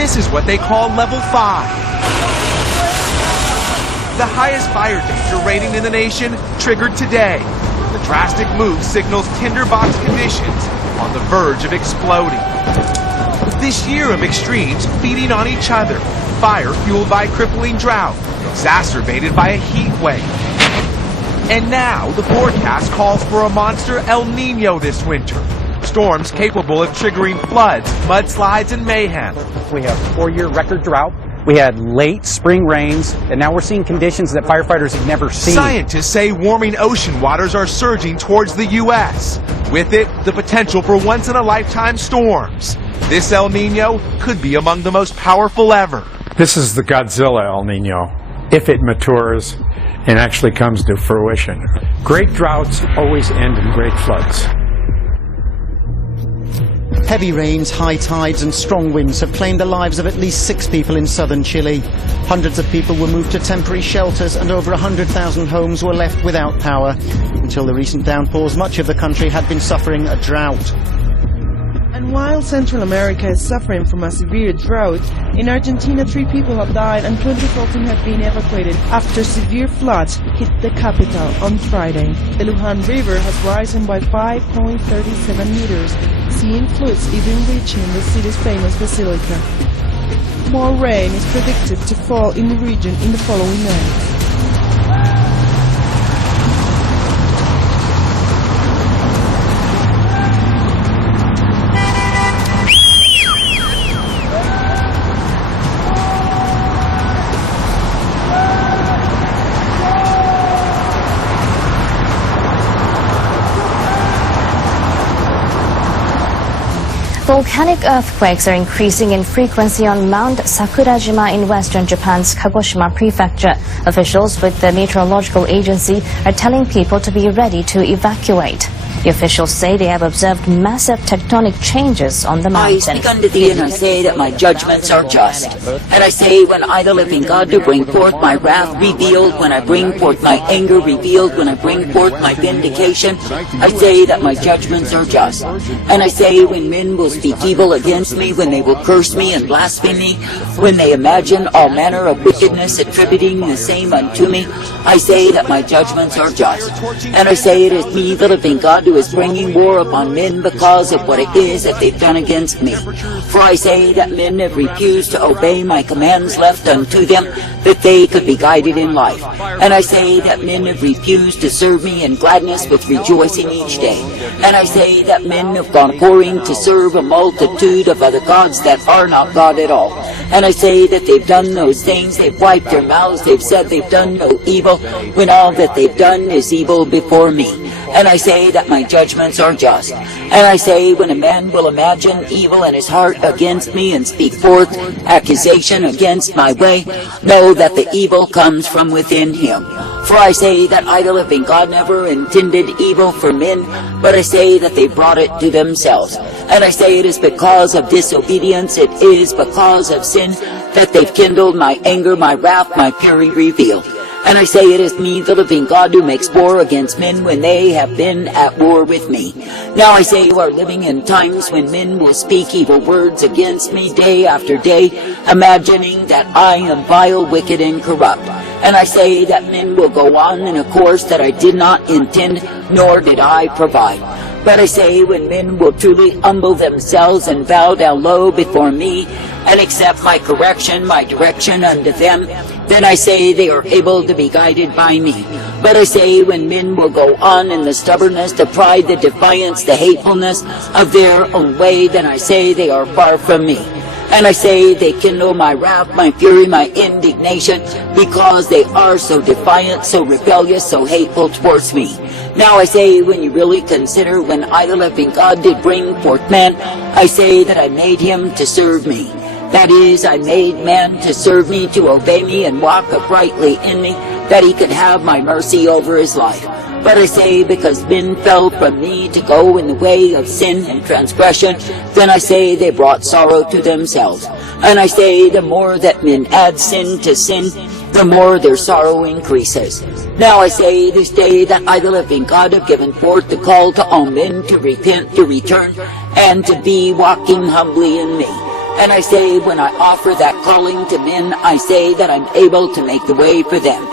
This is what they call level 5. The highest fire danger rating in the nation triggered today. The drastic move signals tinderbox conditions on the verge of exploding. This year of extremes feeding on each other. Fire fueled by crippling drought, exacerbated by a heat wave. And now the forecast calls for a monster El Nino this winter. Storms capable of triggering floods, mudslides, and mayhem. We have 4-year record drought. We had late spring rains, and now we're seeing conditions that firefighters have never seen. Scientists say warming ocean waters are surging towards the U.S. With it, the potential for once-in-a-lifetime storms. This El Nino could be among the most powerful ever. This is the Godzilla El Nino, if it matures and actually comes to fruition. Great droughts always end in great floods. Heavy rains, high tides and strong winds have claimed the lives of at least 6 people in southern Chile. Hundreds of people were moved to temporary shelters and over 100,000 homes were left without power. Until the recent downpours, much of the country had been suffering a drought. And while Central America is suffering from a severe drought, in Argentina 3 people have died and 20,000 have been evacuated after severe floods hit the capital on Friday. The Luján River has risen by 5.37 meters, seeing floods even reaching the city's famous basilica. More rain is predicted to fall in the region in the following nights. Volcanic earthquakes are increasing in frequency on Mount Sakurajima in western Japan's Kagoshima prefecture. Officials with the meteorological agency are telling people to be ready to evacuate. The officials say they have observed massive tectonic changes on the mountain. I speak unto thee and I say that my judgments are just. And I say when I the living God do bring forth my wrath revealed, when I bring forth my anger revealed, when I bring forth my vindication, I say that my judgments are just. And I say when men will speak evil against me, when they will curse me and blaspheme me, when they imagine all manner of wickedness attributing the same unto me, I say that my judgments are just. And I say it is me the living God who is bringing war upon men because of what it is that they've done against me. For I say that men have refused to obey my commands left unto them, that they could be guided in life. And I say that men have refused to serve me in gladness with rejoicing each day. And I say that men have gone whoring to serve a multitude of other gods that are not God at all. And I say that they've done those things, they've wiped their mouths, they've said they've done no evil, when all that they've done is evil before me. And I say that my judgments are just. And I say when a man will imagine evil in his heart against me and speak forth accusation against my way, know that the evil comes from within him. For I say that I the living God never intended evil for men, but I say that they brought it to themselves. And I say it is because of disobedience, it is because of sin, that they've kindled my anger, my wrath, my fury revealed. And I say it is me, the living God, who makes war against men when they have been at war with me. Now I say you are living in times when men will speak evil words against me day after day, imagining that I am vile, wicked, and corrupt. And I say that men will go on in a course that I did not intend, nor did I provide. But I say when men will truly humble themselves and bow down low before me, and accept my correction, my direction unto them, then I say they are able to be guided by me. But I say when men will go on in the stubbornness, the pride, the defiance, the hatefulness of their own way, then I say they are far from me. And I say they kindle my wrath, my fury, my indignation, because they are so defiant, so rebellious, so hateful towards me. Now I say when you really consider when I the living God did bring forth man, I say that I made him to serve me. That is, I made man to serve me, to obey me, and walk uprightly in me, that he could have my mercy over his life. But I say, because men fell from me to go in the way of sin and transgression, then I say they brought sorrow to themselves. And I say, the more that men add sin to sin, the more their sorrow increases. Now I say this day that I the living God have given forth the call to all men to repent, to return, and to be walking humbly in me. And I say, when I offer that calling to men, I say that I'm able to make the way for them.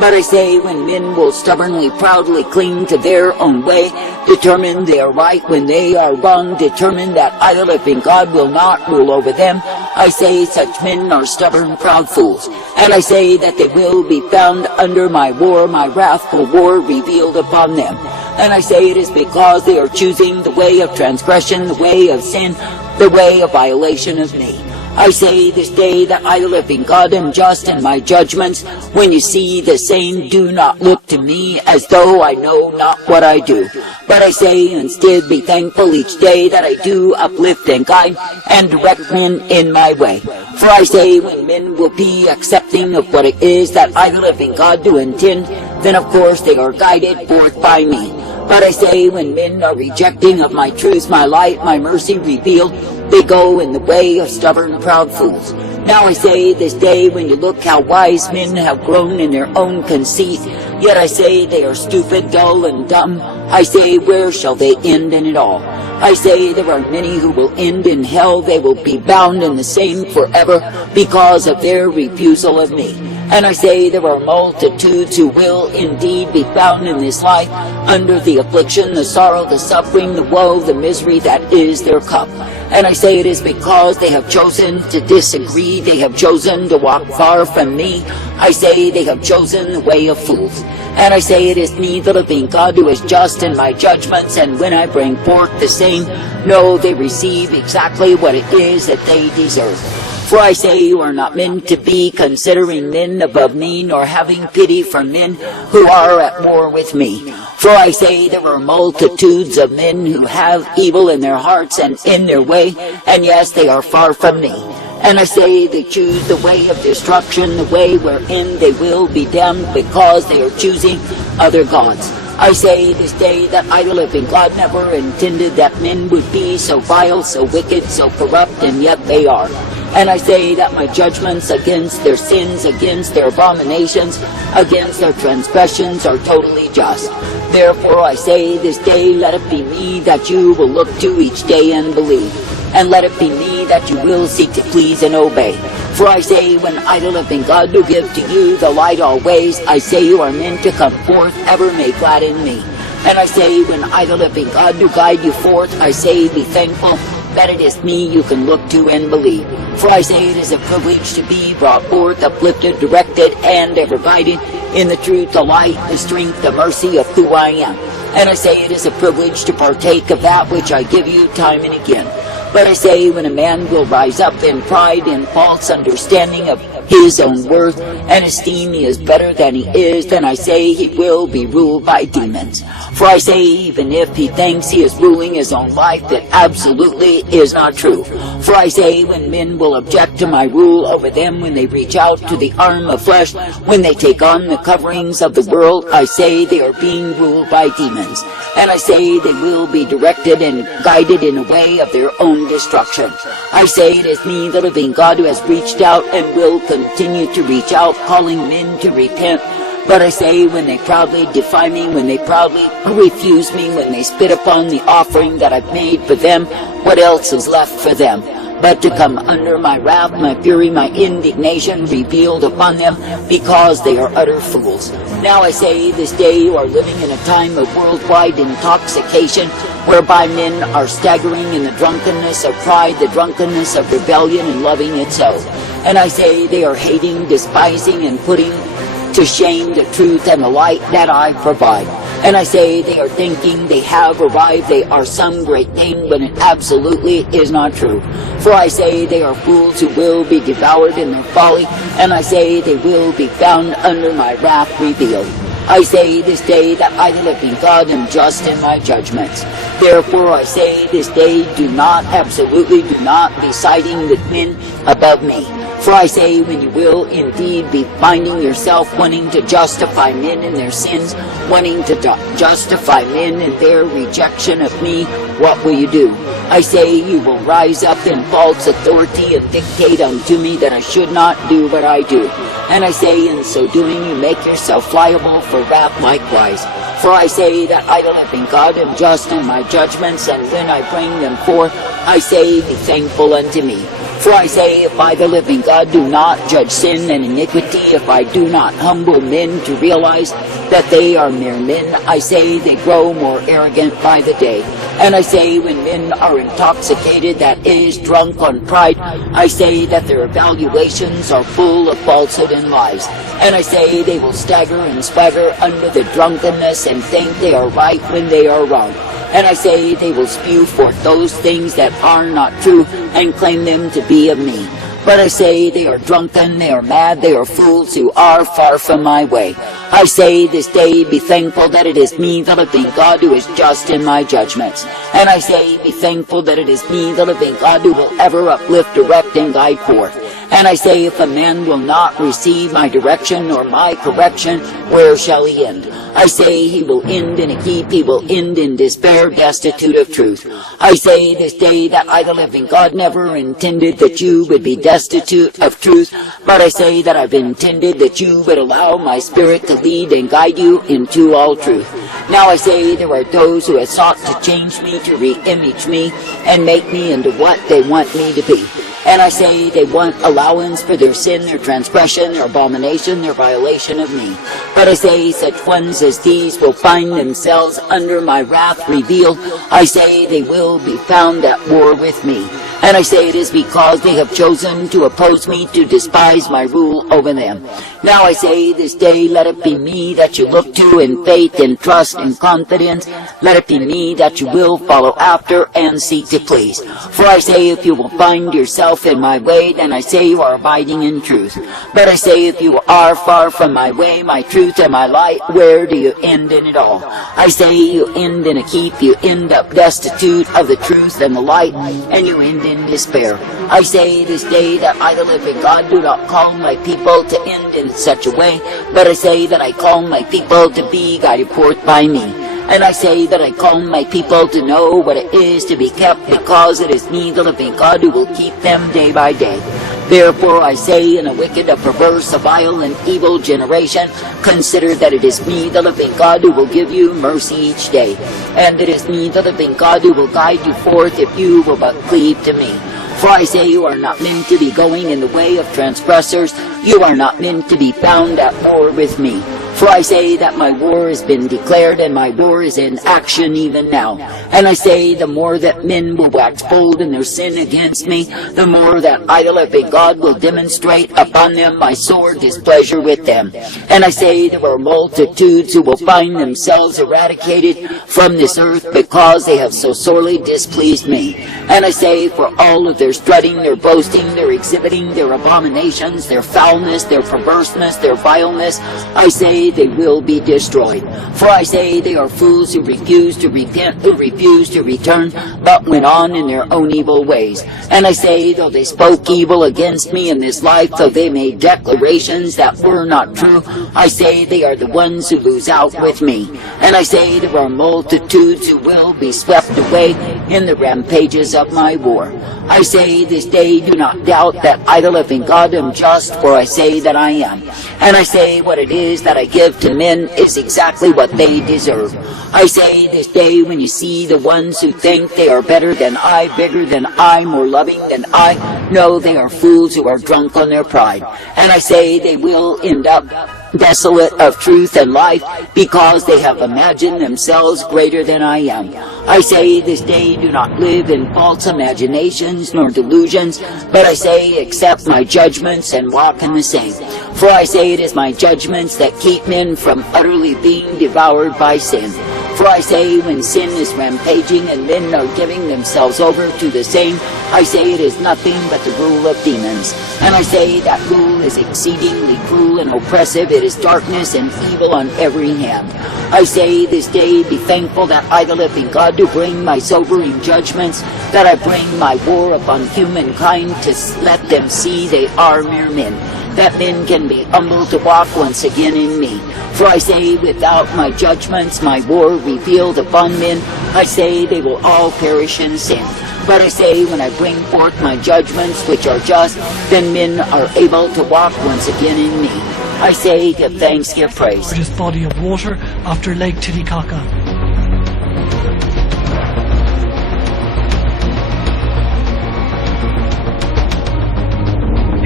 But I say, when men will stubbornly, proudly cling to their own way, determined they are right when they are wrong, determined that idol-living God will not rule over them, I say such men are stubborn, proud fools. And I say that they will be found under my war, my wrathful war revealed upon them. And I say it is because they are choosing the way of transgression, the way of sin, the way of violation of me. I say this day that I live in God am just in my judgments. When you see the same, do not look to me as though I know not what I do. But I say instead be thankful each day that I do uplift and guide and direct men in my way. For I say when men will be accepting of what it is that I live in God do intend, then of course they are guided forth by me. But I say when men are rejecting of my truth, my light, my mercy revealed, they go in the way of stubborn, proud fools. Now I say this day, when you look how wise men have grown in their own conceit, yet I say they are stupid, dull, and dumb. I say, where shall they end in it all? I say there are many who will end in hell. They will be bound in the same forever because of their refusal of me. And I say there are multitudes who will indeed be found in this life under the affliction, the sorrow, the suffering, the woe, the misery that is their cup. And I say it is because they have chosen to disagree, they have chosen to walk far from me. I say they have chosen the way of fools. And I say it is me, the living God, who is just in my judgments, and when I bring forth the same, no, they receive exactly what it is that they deserve. For I say you are not meant to be considering men above me, nor having pity for men who are at war with me. For I say there are multitudes of men who have evil in their hearts and in their way, and yes, they are far from me. And I say they choose the way of destruction, the way wherein they will be damned because they are choosing other gods. I say this day that idol-living God never intended that men would be so vile, so wicked, so corrupt, and yet they are. And I say that my judgments against their sins, against their abominations, against their transgressions are totally just. Therefore I say this day, let it be me that you will look to each day and believe. And let it be me that you will seek to please and obey. For I say, when idol-living God do give to you the light always, I say you are meant to come forth, ever made glad in me. And I say, when idol-living God do guide you forth, I say, be thankful that it is me you can look to and believe. For I say it is a privilege to be brought forth, uplifted, directed, and ever guided in the truth, the light, the strength, the mercy of who I am. And I say it is a privilege to partake of that which I give you time and again. But I say when a man will rise up in pride and false understanding of his own worth and esteem he is better than he is, then I say he will be ruled by demons. For I say even if he thinks he is ruling his own life, that absolutely is not true. For I say when men will object to my rule over them, when they reach out to the arm of flesh, when they take on the coverings of the world, I say they are being ruled by demons. And I say they will be directed and guided in a way of their own destruction. I say it is me, the living God, who has reached out and will continue to reach out, calling men to repent. But I say when they proudly defy me, when they proudly refuse me, when they spit upon the offering that I've made for them, what else is left for them but to come under my wrath, my fury, my indignation revealed upon them, because they are utter fools. Now I say this day you are living in a time of worldwide intoxication, whereby men are staggering in the drunkenness of pride, the drunkenness of rebellion, and loving it so. And I say they are hating, despising, and putting to shame the truth and the light that I provide. And I say they are thinking they have arrived, they are some great thing, but it absolutely is not true. For I say they are fools who will be devoured in their folly, and I say they will be found under my wrath revealed. I say this day that I, the living God, am just in my judgments. Therefore I say this day, do not, absolutely do not be siding with men above me. For I say when you will indeed be finding yourself wanting to justify men in their sins, wanting to justify men in their rejection of me, what will you do? I say you will rise up in false authority and dictate unto me that I should not do what I do. And I say in so doing you make yourself liable for wrath likewise. For I say that I, the living God, am just in my judgments, and when I bring them forth, I say, be thankful unto me. For I say, if I, the living God, do not judge sin and iniquity, if I do not humble men to realize that they are mere men, I say they grow more arrogant by the day. And I say, when men are intoxicated, that is, drunk on pride, I say that their evaluations are full of falsehood and lies. And I say they will stagger and swagger under the drunkenness and think they are right when they are wrong. And I say they will spew forth those things that are not true and claim them to be of me. But I say they are drunken, they are mad, they are fools who are far from my way. I say this day, be thankful that it is me, the living God, who is just in my judgments. And I say, be thankful that it is me, the living God, who will ever uplift, direct, and guide forth. And I say, if a man will not receive my direction or my correction, where shall he end? I say he will end in a heap, he will end in despair, destitute of truth. I say this day that I, the living God, never intended that you would be destitute of truth, but I say that I've intended that you would allow my Spirit to lead and guide you into all truth. Now I say there are those who have sought to change me, to re-image me, and make me into what they want me to be. And I say they want allowance for their sin, their transgression, their abomination, their violation of me. But I say such ones as these will find themselves under my wrath revealed. I say they will be found at war with me. And I say it is because they have chosen to oppose me, to despise my rule over them. Now I say this day, let it be me that you look to in faith and trust and confidence. Let it be me that you will follow after and seek to please. For I say if you will find yourself in my way, then I say you are abiding in truth. But I say if you are far from my way, my truth, and my light, where do you end in it all? I say you end in a heap, you end up destitute of the truth and the light, and you end in despair. I say this day that I, the living God, do not call my people to end in such a way, but I say that I call my people to be guided forth by me. And I say that I call my people to know what it is to be kept, because it is me, the living God, who will keep them day by day. Therefore I say, in a wicked, a perverse, a vile, and evil generation, consider that it is me, the living God, who will give you mercy each day. And it is me, the living God, who will guide you forth if you will but cleave to me. For I say you are not meant to be going in the way of transgressors. You are not meant to be found at war with me. For I say that my war has been declared, and my war is in action even now. And I say the more that men will wax bold in their sin against me, the more that I, the living God, will demonstrate upon them my sore displeasure with them. And I say there are multitudes who will find themselves eradicated from this earth because they have so sorely displeased me. And I say for all of their strutting, their boasting, their exhibiting, their abominations, their foulness, their perverseness, their vileness, I say they will be destroyed. For I say they are fools who refuse to repent, who refuse to return, but went on in their own evil ways. And I say, though they spoke evil against me in this life, though they made declarations that were not true, I say they are the ones who lose out with me. And I say there are multitudes who will be swept away in the rampages of my war. I say this day, do not doubt that I, the living God, am just, for I say that I am. And I say what it is that I give to men is exactly what they deserve. I say this day, when you see the ones who think they are better than I, bigger than I, more loving than I, know they are fools who are drunk on their pride. And I say they will end up desolate of truth and life, because they have imagined themselves greater than I am. I say this day, do not live in false imaginations nor delusions, but I say accept my judgments and walk in the same. For I say it is my judgments that keep men from utterly being devoured by sin. For I say when sin is rampaging and men are giving themselves over to the same, I say it is nothing but the rule of demons. And I say that rule is exceedingly cruel and oppressive. It is darkness and evil on every hand. I say this day, be thankful that I, the living God, do bring my sobering judgments, that I bring my war upon humankind to let them see they are mere men, that men can be humble to walk once again in me. For I say, without my judgments, my war revealed upon men, I say they will all perish in sin. But I say, when I bring forth my judgments, which are just, then men are able to walk once again in me. I say, give thanks, give praise. Largest body of water after Lake Titicaca.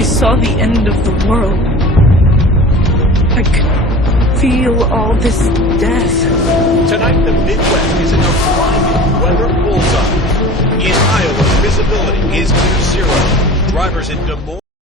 saw the end of the world. I could feel all this death. Tonight, the Midwest is in a blinding weather bullseye. In Iowa, visibility is near zero. Drivers in Des Moines